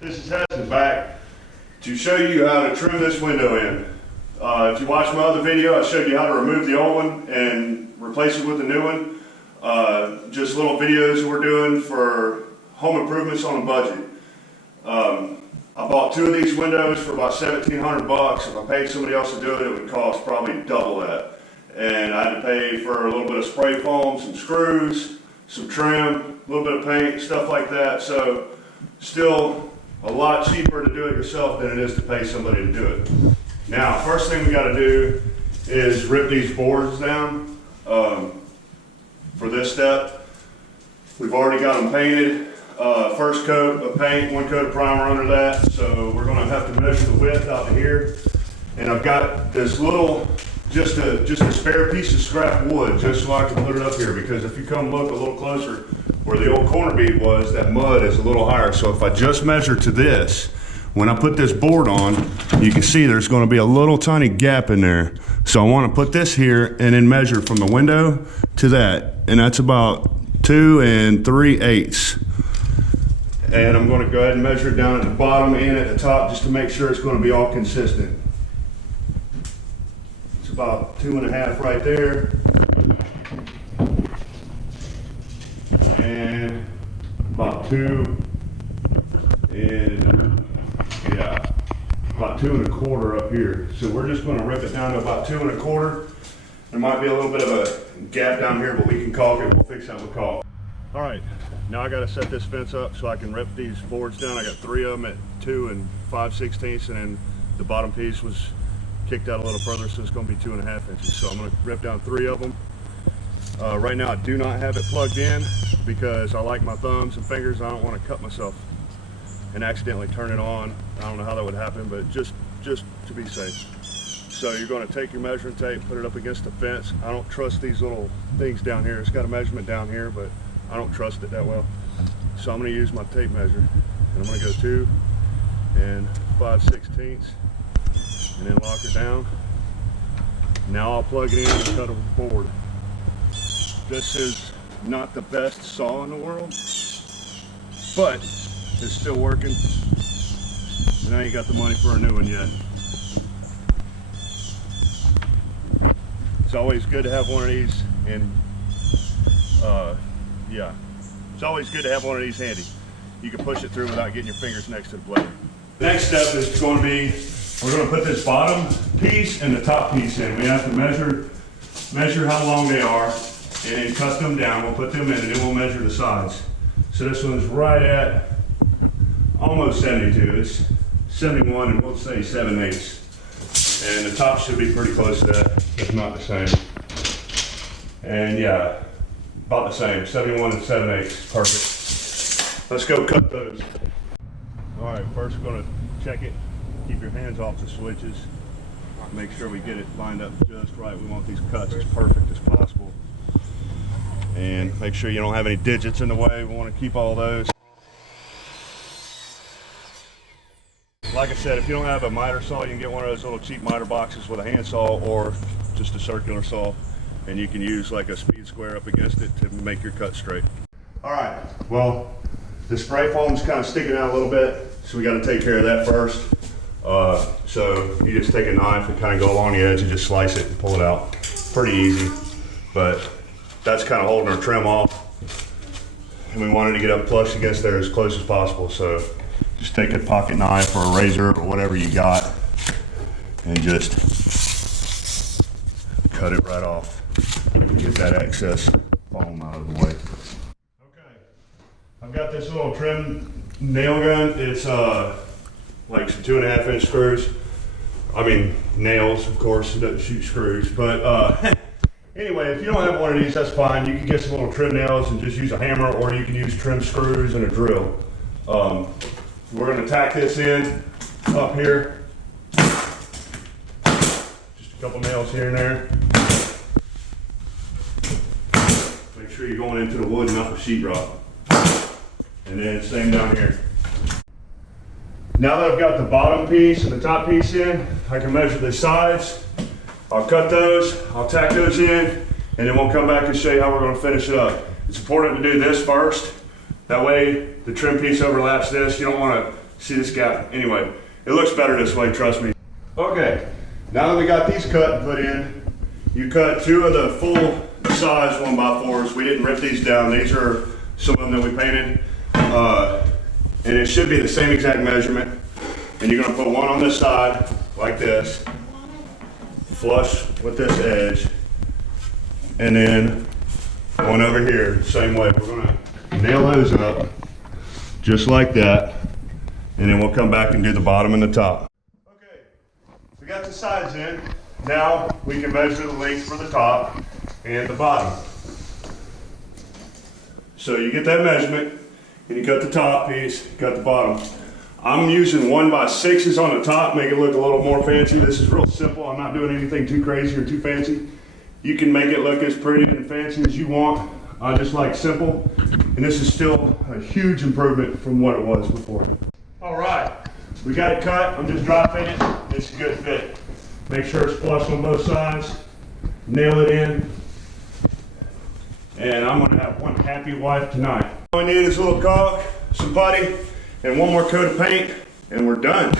This is Hudson back to show you how to trim this window in. If you watched my other video, I showed you how to remove the old one and replace it with a new one. Just little videos we're doing for home improvements on a budget. I bought two of these windows for about $1,700. If I paid somebody else to do it, it would cost probably double that. And I had to pay for a little bit of spray foam, some screws, some trim, a little bit of paint, stuff like that. So still a lot cheaper to do it yourself than it is to pay somebody to do it. Now, first thing we got to do is rip these boards down for this step. We've already got them painted. First coat of paint, one coat of primer under that. So we're going to have to measure the width out to here. And I've got this little, just a spare piece of scrap wood, just so I can put it up here. Because if you come look a little closer, where the old corner bead was, that mud is a little higher. So if I just measure to this, when I put this board on, you can see there's going to be a little tiny gap in there. So I want to put this here and then measure from the window to that. And that's about 2 3/8. And I'm going to go ahead and measure it down at the bottom and at the top just to make sure it's going to be all consistent. It's about 2.5 right there. And about 2 and yeah, about 2 1/4 up here. So we're just going to rip it down to about 2 1/4. There might be a little bit of a gap down here, but we can caulk it. We'll fix that with caulk. All right, now I got to set this fence up so I can rip these boards down. I got 3 of them at 2 5/16, and then the bottom piece was kicked out a little further, so it's going to be 2.5 inches. So I'm going to rip down 3 of them. Right now I do not have it plugged in because I like my thumbs and fingers. I don't want to cut myself and accidentally turn it on. I don't know how that would happen, but just to be safe. So you're going to take your measuring tape, put it up against the fence. I don't trust these little things down here. It's got a measurement down here, but I don't trust it that well. So I'm going to use my tape measure, and I'm going to go 2 5/16 and then lock her down. Now I'll plug it in and cut a board. This is not the best saw in the world, but it's still working, and I ain't got the money for a new one yet. It's always good to have one of these, and yeah, it's always good to have one of these handy. You can push it through without getting your fingers next to the blade. The next step is going to be, we're going to put this bottom piece and the top piece in. We have to measure how long they are and cut them down. We'll put them in, and then we'll measure the sides. So this one's right at almost 72. It's 71, and we'll say 7/8. And the top should be pretty close to that, if not the same. And yeah, about the same, 71 and 7/8, perfect. Let's go cut those. All right, first we're gonna check it. Keep your hands off the switches. Make sure we get it lined up just right. We want these cuts as perfect as possible. And make sure you don't have any digits in the way. We want to keep all those. Like I said, if you don't have a miter saw, you can get one of those little cheap miter boxes with a handsaw or just a circular saw. And you can use like a speed square up against it to make your cut straight. All right, well, the spray foam's kind of sticking out a little bit, so we got to take care of that first. So you just take a knife and kind of go along the edge and just slice it and pull it out. Pretty easy, but that's kind of holding our trim off. And we wanted to get up flush against there as close as possible, so just take a pocket knife or a razor or whatever you got and just cut it right off. Get that excess foam out of the way. Okay, I've got this little trim nail gun. It's like some 2.5-inch screws. I mean nails, of course. It doesn't shoot screws, but anyway, if you don't have one of these, that's fine. You can get some little trim nails and just use a hammer, or you can use trim screws and a drill. We're going to tack this in up here. Just a couple nails here and there. Make sure you're going into the wood, not the sheetrock. And then same down here. Now that I've got the bottom piece and the top piece in, I can measure the sides. I'll cut those, I'll tack those in, and then we'll come back and show you how we're going to finish it up. It's important to do this first. That way the trim piece overlaps this. You don't want to See this gap? Anyway, it looks better this way, trust me. Okay, now that we got these cut and put in, you cut 2 of the full size 1x4s. We didn't rip these down. These are some of them that we painted. And it should be the same exact measurement. And you're gonna put one on this side, like this, flush with this edge. And then one over here, same way. We're gonna nail those up, just like that. And then we'll come back and do the bottom and the top. Okay, we got the sides in. Now we can measure the length for the top and the bottom. So you get that measurement, and you cut the top piece, cut the bottom. I'm using 1x6s on the top, make it look a little more fancy. This is real simple. I'm not doing anything too crazy or too fancy. You can make it look as pretty and fancy as you want. I just like simple, and this is still a huge improvement from what it was before. All right, we got it cut. I'm just dry painting. It's a good fit. Make sure it's flush on both sides. Nail it in. And I'm gonna have one happy wife tonight. All we need is a little caulk, some putty, and one more coat of paint, and we're done.